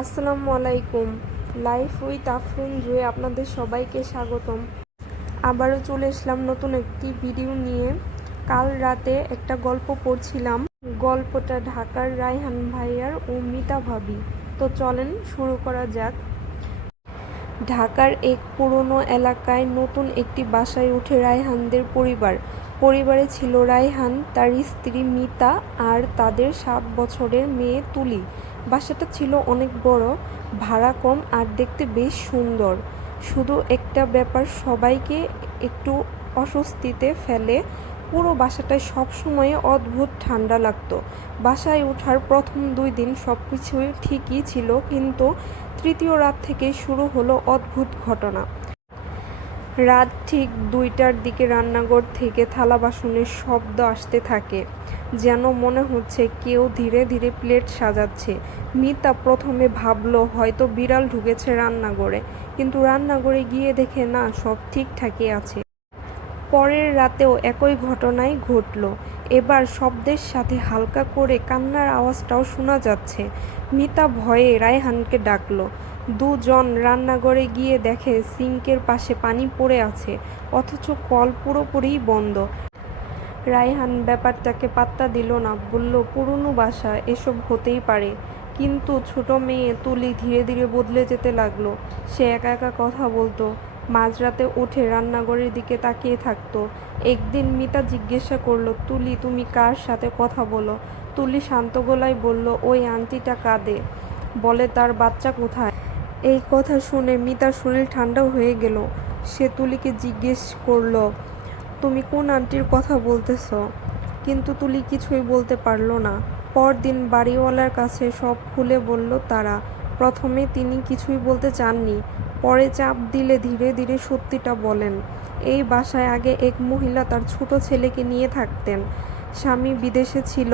আসসালামু আলাইকুম। Life with Afrin জুয়ে আপনাদের সবাইকে স্বাগতম। আবারও চলে এসলাম নতুন একটি ভিডিও নিয়ে। কাল রাতে একটা গল্প পড়ছিলাম, গল্পটা ঢাকার রায়হান ভাইয়ার ও মিতা ভাবি। তো চলেন শুরু করা যাক। ঢাকার এক পুরনো এলাকায় নতুন একটি বাসায় উঠে রায়হানদের পরিবারে ছিল রায়হান, তার স্ত্রী মিতা আর তাদের 7 বছরের মেয়ে তুলি। বাসাটা ছিল অনেক বড়, ভাড়া কম আর দেখতে বেশ সুন্দর। শুধু একটা ব্যাপার সবাইকে একটু অস্বস্তিতে ফেলে, পুরো বাসাটায় সবসময় অদ্ভুত ঠান্ডা লাগতো। বাসায় ওঠার প্রথম 2 দিন সবকিছুই ঠিকই ছিল, কিন্তু তৃতীয় রাত থেকেই শুরু হলো অদ্ভুত ঘটনা। রাত ঠিক 2টার দিকে রান্নাঘর থেকে থালা বাসনের শব্দ আসতে থাকে, যেন মনে হচ্ছে কেউ ধীরে ধীরে প্লেট সাজাচ্ছে। মিতা প্রথমে ভাবল হয়তো বিড়াল ঢুকেছে রান্নাঘরে, কিন্তু রান্নাঘরে গিয়ে দেখে না, সব ঠিকঠাকই আছে। পরের রাতেও একই ঘটনাই ঘটল। এবার শব্দের সাথে হালকা করে কান্নার আওয়াজটাও শোনা যাচ্ছে। মিতা ভয়ে রায়হানকে ডাকল। দুজন রান্নাঘরে গিয়ে দেখে সিঙ্কের পাশে পানি পড়ে আছে, অথচ কল পুরোপুরিই বন্ধ। রায়হান ব্যাপারটাকে পাত্তা দিল না, বলল পুরনো বাসা, এসব হতেই পারে। কিন্তু ছোট মেয়ে তুলি ধীরে ধীরে বদলে যেতে লাগলো। সে একা একা কথা বলতো, মাঝরাতে উঠে রান্নাঘরের দিকে তাকিয়ে থাকতো। একদিন মিতা জিজ্ঞাসা করলো, তুলি তুমি কার সাথে কথা বলো? তুলি শান্ত গলায় বলল, ওই আন্টিটা কাঁদে, বলে তার বাচ্চা কোথায়। এই কথা শুনে মিতার শরীর ঠান্ডা হয়ে গেল। সে তুলিকে জিজ্ঞেস করলো, তুমি কোন আন্টির কথা বলতেছ? কিন্তু তুলি কিছুই বলতে পারল না। পরদিন বাড়িওয়ালার কাছে সব খুলে বলল তারা। প্রথমে তিনি কিছুই বলতে চাননি, পরে চাপ দিলে ধীরে ধীরে সত্যিটা বলেন। এই বাসায় আগে এক মহিলা তার ছোট ছেলেকে নিয়ে থাকতেন। স্বামী বিদেশে ছিল।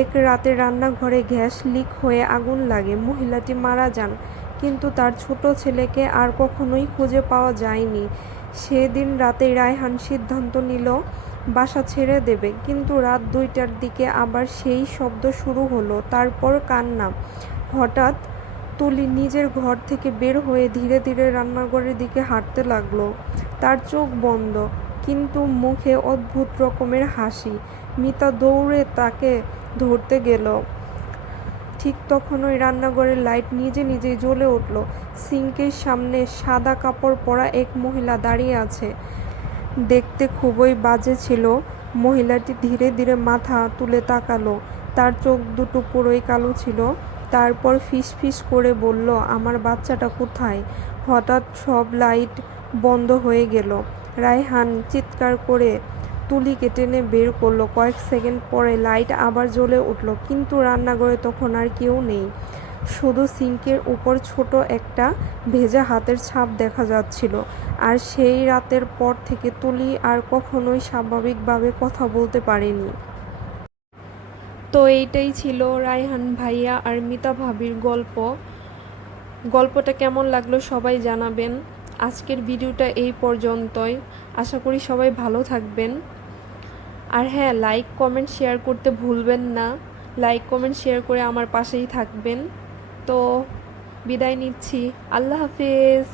এক রাতে রান্নাঘরে গ্যাস লিক হয়ে আগুন লাগে, মহিলাটি মারা যান, কিন্তু তার ছোট ছেলেকে আর কখনোই খুঁজে পাওয়া যায়নি। সেদিন রাতেই রায়হান সিদ্ধান্ত নিল বাসা ছেড়ে দেবে, কিন্তু রাত 2টার দিকে আবার সেই শব্দ শুরু হলো, তারপর কান্না। হঠাৎ তুলি নিজের ঘর থেকে বের হয়ে ধীরে ধীরে রান্নাঘরের দিকে হাঁটতে লাগলো। তার চোখ বন্ধ, কিন্তু মুখে অদ্ভুত রকমের হাসি। মিতা দৌড়ে তাকে ধরতে গেল। ঠিক তখনই রান্নাঘরের লাইট নিজে নিজেই জ্বলে উঠল। সিঙ্কের সামনে সাদা কাপড় পরা এক মহিলা দাঁড়িয়ে আছে। দেখতে খুবই বাজে ছিল। মহিলাটি ধীরে ধীরে মাথা তুলে তাকালো। তার চোখ দুটো পুরোই কালো ছিল। তারপর ফিসফিস করে বলল, আমার বাচ্চাটা কোথায়? হঠাৎ সব লাইট বন্ধ হয়ে গেল। রায়হান চিৎকার করে তুলিকে টেনে বের করলো। কয়েক সেকেন্ড পরে লাইট আবার জ্বলে উঠল, কিন্তু রান্নাঘরে তখন আর কেউ নেই। শুধু সিঙ্কের উপর ছোট একটা ভেজা হাতের ছাপ দেখা যাচ্ছিল। আর সেই রাতের পর থেকে তুলি আর কখনোই স্বাভাবিকভাবে কথা বলতে পারেনি। তো এইটাই ছিল রায়হান ভাইয়া আর মিতা ভাবির গল্প। গল্পটা কেমন লাগলো সবাই জানাবেন। আজকের ভিডিওটা এই পর্যন্তই। আশা করি সবাই ভালো থাকবেন। আর হ্যাঁ, লাইক কমেন্ট শেয়ার করতে ভুলবেন না। লাইক কমেন্ট শেয়ার করে আমার পাশেই থাকবেন। তো বিদায় নিচ্ছি। আল্লাহ হাফেজ।